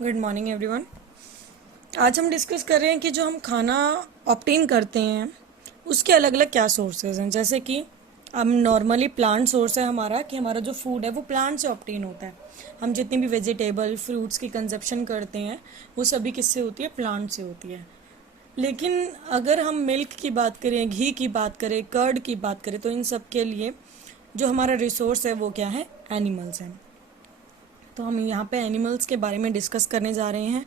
Good morning everyone. आज हम discuss कर रहे हैं कि जो हम खाना ऑब्टेन करते हैं उसके अलग अलग क्या सोर्सेज हैं। जैसे कि हम नॉर्मली प्लांट सोर्स है हमारा, कि हमारा जो फूड है वो प्लांट से ऑब्टेन होता है। हम जितनी भी वेजिटेबल फ्रूट्स की कंजप्शन करते हैं वो सभी किससे होती है? प्लांट से होती है। लेकिन अगर हम मिल्क की बात करें, घी की बात करें, कर्ड की बात करें, तो इन सब के लिए जो हमारा रिसोर्स है वो क्या है? एनिमल्स हैं। तो हम यहाँ पे एनिमल्स के बारे में डिस्कस करने जा रहे हैं।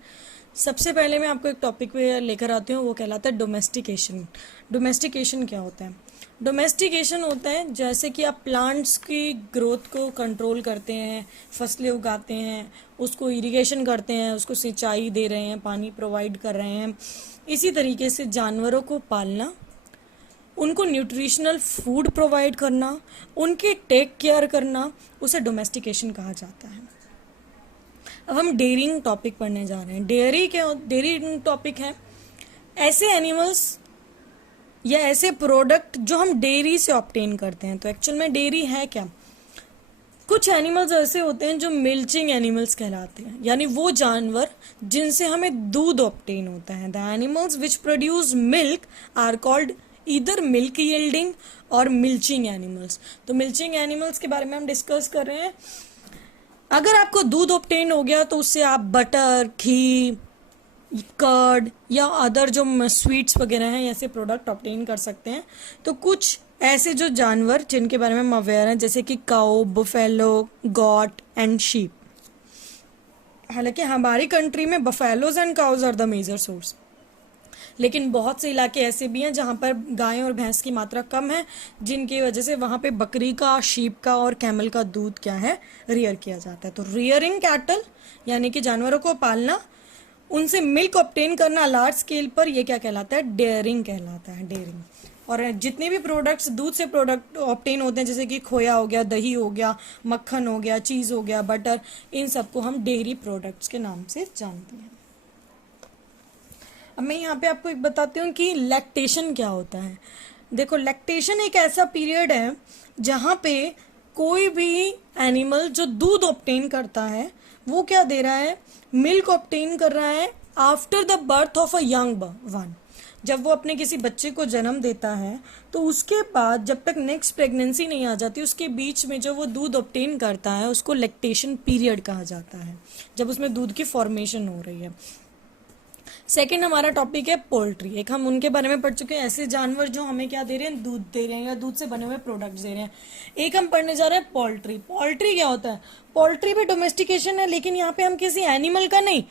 सबसे पहले मैं आपको एक टॉपिक पे लेकर आती हूँ, वो कहलाता है डोमेस्टिकेशन। डोमेस्टिकेशन क्या होता है? डोमेस्टिकेशन होता है जैसे कि आप प्लांट्स की ग्रोथ को कंट्रोल करते हैं, फसलें उगाते हैं, उसको इरिगेशन करते हैं, उसको सिंचाई दे रहे हैं, पानी प्रोवाइड कर रहे हैं। इसी तरीके से जानवरों को पालना, उनको न्यूट्रिशनल फूड प्रोवाइड करना, उनके टेक केयर करना, उसे डोमेस्टिकेशन कहा जाता है। अब हम डेयरिंग टॉपिक पढ़ने जा रहे हैं। डेयरी टॉपिक है ऐसे एनिमल्स या ऐसे प्रोडक्ट जो हम डेयरी से ऑब्टेन करते हैं। तो एक्चुअल में डेयरी है क्या? कुछ एनिमल्स ऐसे होते हैं जो मिल्चिंग एनिमल्स कहलाते हैं, यानी वो जानवर जिनसे हमें दूध ऑब्टेन होता है। The animals which produce milk are called इधर मिल्क यील्डिंग और मिल्चिंग एनिमल्स। तो मिल्चिंग एनिमल्स के बारे में हम डिस्कस कर रहे हैं। अगर आपको दूध ऑब्टेन हो गया तो उससे आप बटर, घी, कर्ड या अदर जो स्वीट्स वगैरह हैं ऐसे प्रोडक्ट ऑब्टेन कर सकते हैं। तो कुछ ऐसे जो जानवर जिनके बारे में हम अवेयर हैं, जैसे कि cow, buffalo, goat and sheep. हालांकि हमारी कंट्री में buffaloes and cows are the major source, लेकिन बहुत से इलाके ऐसे भी हैं जहाँ पर गाय और भैंस की मात्रा कम है, जिनकी वजह से वहाँ पे बकरी का, शीप का और कैमल का दूध क्या है? रियर किया जाता है। तो रियरिंग कैटल यानी कि जानवरों को पालना, उनसे मिल्क ऑब्टेन करना लार्ज स्केल पर, ये क्या कहलाता है? डेयरिंग कहलाता है। डेयरिंग। और जितने भी प्रोडक्ट्स दूध से प्रोडक्ट ऑब्टेन होते हैं, जैसे कि खोया हो गया, दही हो गया, मक्खन हो गया, चीज़ हो गया, बटर, इन सबको हम डेयरी प्रोडक्ट्स के नाम से जानते हैं। अब मैं यहाँ पे आपको एक बताती हूँ कि लैक्टेशन क्या होता है। देखो, लैक्टेशन एक ऐसा पीरियड है जहाँ पे कोई भी एनिमल जो दूध ऑब्टेन करता है वो क्या दे रहा है? मिल्क ऑब्टेन कर रहा है after the birth of a young one. जब वो अपने किसी बच्चे को जन्म देता है तो उसके बाद जब तक नेक्स्ट प्रेगनेंसी नहीं आ जाती, उसके बीच में जो वो दूध ऑब्टेन करता है उसको लैक्टेशन पीरियड कहा जाता है, जब उसमें दूध की फॉर्मेशन हो रही है। सेकंड हमारा टॉपिक है पोल्ट्री। एक हम उनके बारे में पढ़ चुके हैं, ऐसे जानवर जो हमें क्या दे रहे हैं? दूध दे रहे हैं या दूध से बने हुए प्रोडक्ट्स दे रहे हैं। एक हम पढ़ने जा रहे हैं पोल्ट्री। पोल्ट्री क्या होता है? पोल्ट्री भी डोमेस्टिकेशन है, लेकिन यहाँ पे हम किसी एनिमल का नहीं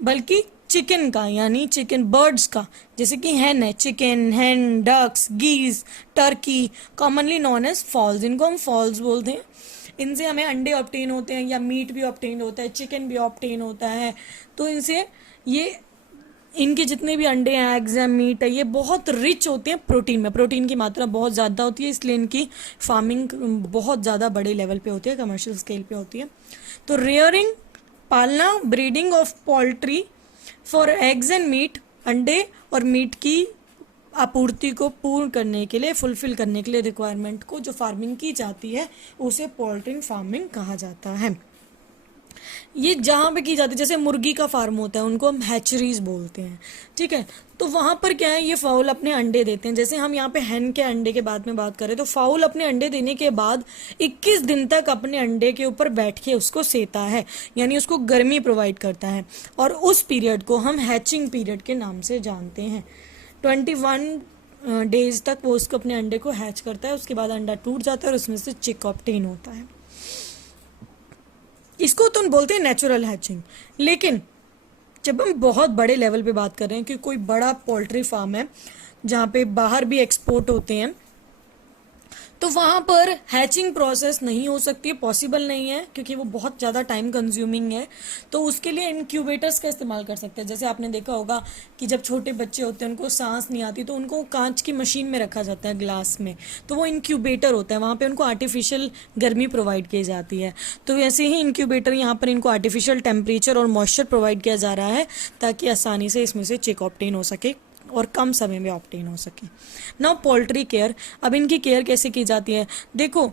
बल्कि चिकन का, यानी चिकन बर्ड्स का। जैसे कि हैन है, chicken, hen, ducks, geese, turkey, commonly known as fowls. इनको हम फॉल्स बोलते हैं। इनसे हमें अंडे ऑब्टेन होते हैं या मीट भी ऑब्टेन होता है, चिकन भी ऑब्टेन होता है। तो इनसे ये इनके जितने भी अंडे हैं, एग्स हैं, मीट है, ये बहुत रिच होते हैं प्रोटीन में। प्रोटीन की मात्रा बहुत ज़्यादा होती है, इसलिए इनकी फार्मिंग बहुत ज़्यादा बड़े लेवल पे होती है, कमर्शियल स्केल पे होती है। तो रेयरिंग, पालना, breeding of poultry for eggs and meat, अंडे और मीट की आपूर्ति को पूर्ण करने के लिए, फुलफिल करने के लिए रिक्वायरमेंट को जो फार्मिंग की जाती है उसे पोल्ट्री फार्मिंग कहा जाता है। ये जहाँ पे की जाती है, जैसे मुर्गी का फार्म होता है उनको हम हैचरीज बोलते हैं, ठीक है। तो वहाँ पर क्या है? ये फाउल अपने अंडे देते हैं। जैसे हम यहाँ पे हैन के अंडे के बाद में बात करें तो फाउल अपने अंडे देने के बाद 21 दिन तक अपने अंडे के ऊपर बैठ के उसको सेता है, यानी उसको गर्मी प्रोवाइड करता है, और उस पीरियड को हम हैचिंग पीरियड के नाम से जानते हैं। 21 डेज तक वो उसको अपने अंडे को हैच करता है, उसके बाद अंडा टूट जाता है और उसमें से चिक ऑब्टेन होता है। इसको तो हम बोलते हैं नेचुरल हैचिंग। लेकिन जब हम बहुत बड़े लेवल पे बात कर रहे हैं कि कोई बड़ा पोल्ट्री फार्म है जहाँ पे बाहर भी एक्सपोर्ट होते हैं, तो वहाँ पर हैचिंग प्रोसेस नहीं हो सकती, पॉसिबल नहीं है, क्योंकि वो बहुत ज़्यादा टाइम कंज्यूमिंग है। तो उसके लिए इनक्यूबेटर्स का इस्तेमाल कर सकते हैं। जैसे आपने देखा होगा कि जब छोटे बच्चे होते हैं उनको सांस नहीं आती तो उनको कांच की मशीन में रखा जाता है, ग्लास में, तो वो इनक्यूबेटर होता है, वहाँ पे उनको आर्टिफिशियल गर्मी प्रोवाइड की जाती है। तो वैसे ही इनक्यूबेटर यहाँ पर इनको आर्टिफिशियल टेम्परेचर और मॉइस्चर प्रोवाइड किया जा रहा है ताकि आसानी से इसमें से चिक ऑब्टेन हो सके और कम समय में ऑब्टेन हो सके। Now poultry care. अब इनकी केयर कैसे की जाती है? देखो,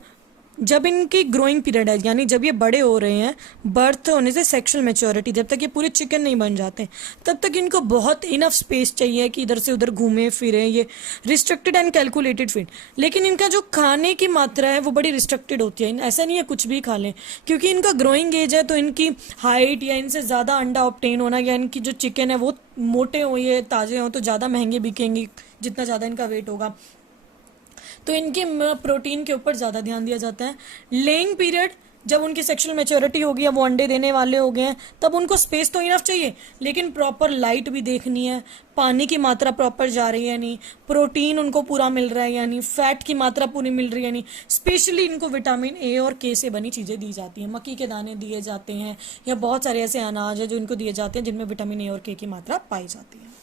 जब इनकी ग्रोइंग पीरियड है, यानी जब ये बड़े हो रहे हैं, बर्थ होने से सेक्सुअल मैच्योरिटी, जब तक ये पूरे चिकन नहीं बन जाते, तब तक इनको बहुत इनफ स्पेस चाहिए कि इधर से उधर घूमे फिरें, ये रिस्ट्रिक्टेड एंड कैलकुलेटेड फीड। लेकिन इनका जो खाने की मात्रा है वो बड़ी रिस्ट्रिक्टेड होती है, ऐसा नहीं है कुछ भी खा लें, क्योंकि इनका ग्रोइंग एज है, तो इनकी हाइट या इनसे ज़्यादा अंडा ऑब्टेन होना, या इनकी जो चिकन है वो मोटे हो, ये ताज़े हों, तो ज़्यादा महंगे बिकेंगे जितना ज़्यादा इनका वेट होगा, तो इनके प्रोटीन के ऊपर ज़्यादा ध्यान दिया जाता है। लेइंग पीरियड, जब उनकी सेक्सुअल मैच्योरिटी होगी, अब वो अंडे देने वाले हो गए हैं, तब उनको स्पेस तो इनफ चाहिए, लेकिन प्रॉपर लाइट भी देखनी है, पानी की मात्रा प्रॉपर जा रही है नहीं, प्रोटीन उनको पूरा मिल रहा है या नहीं, फैट की मात्रा पूरी मिल रही है नहीं। स्पेशली इनको विटामिन ए और के से बनी चीज़ें दी जाती हैं, मक्की के दाने दिए जाते हैं, या बहुत सारे ऐसे अनाज है जो इनको दिए जाते हैं जिनमें विटामिन ए और के की मात्रा पाई जाती है।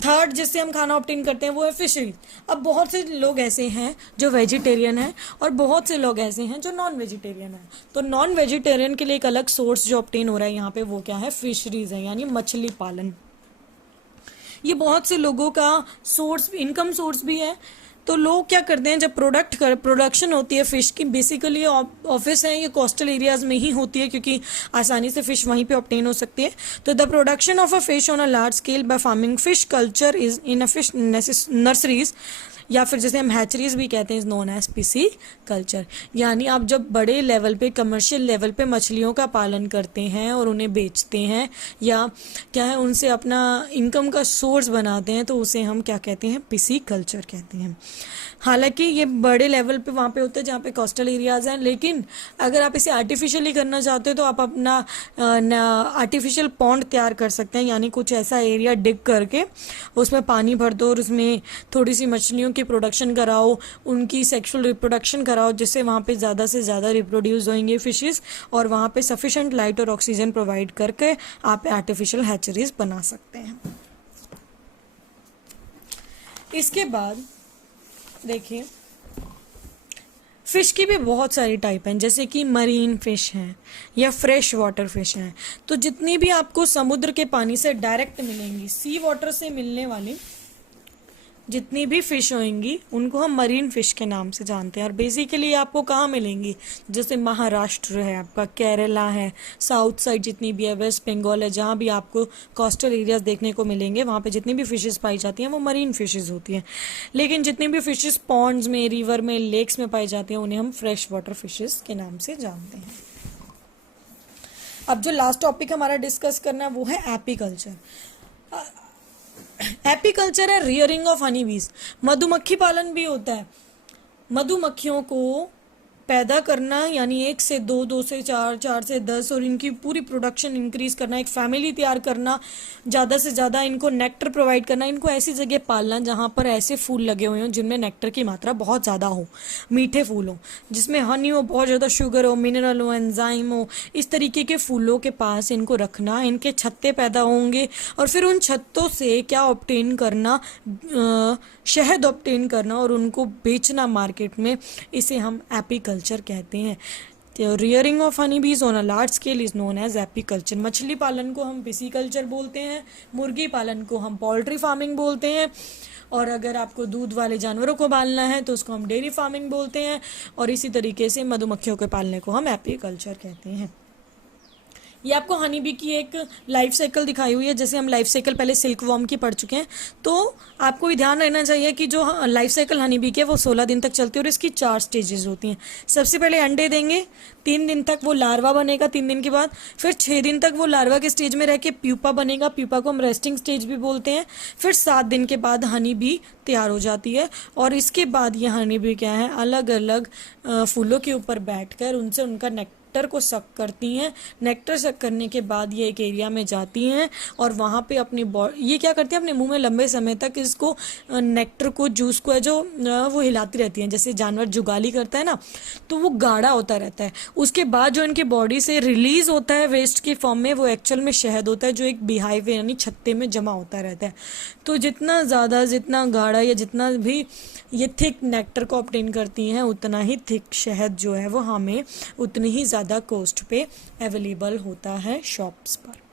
थर्ड जिससे हम खाना ऑब्टेन करते हैं वो है फिशरीज। अब बहुत से लोग ऐसे हैं जो वेजिटेरियन हैं, और बहुत से लोग ऐसे हैं जो नॉन वेजिटेरियन हैं। तो नॉन वेजिटेरियन के लिए एक अलग सोर्स जो ऑब्टेन हो रहा है यहाँ पे, वो क्या है, फिशरीज है, यानी मछली पालन। ये बहुत से लोगों का सोर्स, इनकम सोर्स भी है। तो लोग क्या करते हैं, जब प्रोडक्शन होती है फिश की, बेसिकली ऑफिस है ये कोस्टल एरियाज में ही होती है, क्योंकि आसानी से फिश वहीं पे ऑब्टेन हो सकती है। तो the production of a fish on a large scale by farming fish culture is in a fish nurseries, या फिर जैसे हम हैचरीज भी कहते हैं, is known as pisciculture. यानी आप जब बड़े लेवल पे, कमर्शियल लेवल पे मछलियों का पालन करते हैं और उन्हें बेचते हैं, या क्या है, उनसे अपना इनकम का सोर्स बनाते हैं, तो उसे हम क्या कहते हैं, पीसी कल्चर कहते हैं। हालांकि ये बड़े लेवल पे वहाँ पे होते हैं जहाँ पे कोस्टल एरियाज हैं, लेकिन अगर आप इसे आर्टिफिशियली करना चाहते हो तो आप अपना आर्टिफिशियल पॉन्ड तैयार कर सकते हैं, यानी कुछ ऐसा एरिया डिग करके उसमें पानी भर दो और उसमें थोड़ी सी मछलियों की प्रोडक्शन कराओ, उनकी सेक्सुअल रिप्रोडक्शन कराओ, जिससे वहाँ पे ज़्यादा से ज़्यादा रिप्रोड्यूस होंगे फिशेस, और वहाँ पे सफिशेंट लाइट और ऑक्सीजन प्रोवाइड करके आप आर्टिफिशियल हैचरीज बना सकते हैं। इसके बाद देखिए, फिश की भी बहुत सारी टाइप हैं, जैसे कि मरीन फिश हैं या फ्रेश वाटर फिश हैं। तो जितनी भी आपको समुद्र के पानी से डायरेक्ट मिलेंगी, सी वाटर से मिलने वाली जितनी भी फिश होंगी, उनको हम मरीन फिश के नाम से जानते हैं। और बेसिकली आपको कहाँ मिलेंगी, जैसे महाराष्ट्र है आपका, केरला है, साउथ साइड जितनी भी है, वेस्ट बंगाल है, जहाँ भी आपको कोस्टल एरियाज देखने को मिलेंगे, वहाँ पे जितनी भी फिशेस पाई जाती हैं वो मरीन फिशेस होती हैं। लेकिन जितनी भी फिशेस पॉन्ड्स में, रिवर में, लेक्स में पाई जाती हैं, उन्हें हम फ्रेश वाटर फिशेस के नाम से जानते हैं। अब जो लास्ट टॉपिक हमारा डिस्कस करना है वो है एपीकल्चर। एपीकल्चर है रियरिंग ऑफ हनी बीज, मधुमक्खी पालन भी होता है। मधुमक्खियों को पैदा करना, यानी 1 से 2, 2 से 4, 4 से 10, और इनकी पूरी प्रोडक्शन इंक्रीज करना, एक फैमिली तैयार करना, ज़्यादा से ज़्यादा इनको नेक्टर प्रोवाइड करना, इनको ऐसी जगह पालना जहाँ पर ऐसे फूल लगे हुए हों जिनमें नेक्टर की मात्रा बहुत ज़्यादा हो, मीठे फूल हो, जिसमें हनी हो, बहुत ज़्यादा शुगर हो, मिनरल हो, एंजाइम हो, इस तरीके के फूलों के पास इनको रखना। इनके छत्ते पैदा होंगे और फिर उन छत्तों से क्या ऑब्टेन करना, शहद ऑब्टेन करना और उनको बेचना मार्केट में, इसे हम एपीकल्चर कहते हैं। तो rearing of honey bees on a large scale is known as apiculture. मछली पालन को हम पिसीकल्चर बोलते हैं, मुर्गी पालन को हम पोल्ट्री फार्मिंग बोलते हैं, और अगर आपको दूध वाले जानवरों को पालना है तो उसको हम डेयरी फार्मिंग बोलते हैं, और इसी तरीके से मधुमक्खियों के पालने को हम एपीकल्चर कहते हैं। ये आपको हनी बी की एक लाइफ साइकिल दिखाई हुई है, जैसे हम लाइफ साइकिल पहले सिल्क वॉर्म की पढ़ चुके हैं। तो आपको भी ध्यान रहना चाहिए कि जो लाइफ साइकिल हनी बी की है वो 16 दिन तक चलती है, और इसकी 4 स्टेजेस होती हैं। सबसे पहले अंडे देंगे, 3 दिन तक वो लार्वा बनेगा, 3 दिन के बाद फिर 6 दिन तक वो लार्वा के स्टेज में रह के प्यूपा बनेगा, प्यूपा को हम रेस्टिंग स्टेज भी बोलते हैं। फिर 7 दिन के बाद हनी बी तैयार हो जाती है, और इसके बाद ये हनी बी क्या है, अलग अलग फूलों के ऊपर बैठकर उनसे उनका नेक्टर को सक करती हैं। नेक्टर सक करने के बाद ये एक एरिया में जाती हैं और वहाँ पे अपनी ये क्या करती हैं, अपने मुंह में लंबे समय तक इसको नेक्टर को, जूस को है जो वो हिलाती रहती हैं, जैसे जानवर जुगाली करता है ना, तो वो गाढ़ा होता रहता है। उसके बाद जो इनकी बॉडी से रिलीज होता है वेस्ट की फॉर्म में, वो एक्चुअल में शहद होता है जो एक बीहाइव यानी छत्ते में जमा होता रहता है। तो जितना ज़्यादा, जितना गाढ़ा या जितना भी ये थिक नेक्टर को ऑब्टेन करती हैं, उतना ही थिक शहद जो है वो हमें उतनी ही ज़्यादा कॉस्ट पे अवेलेबल होता है शॉप्स पर।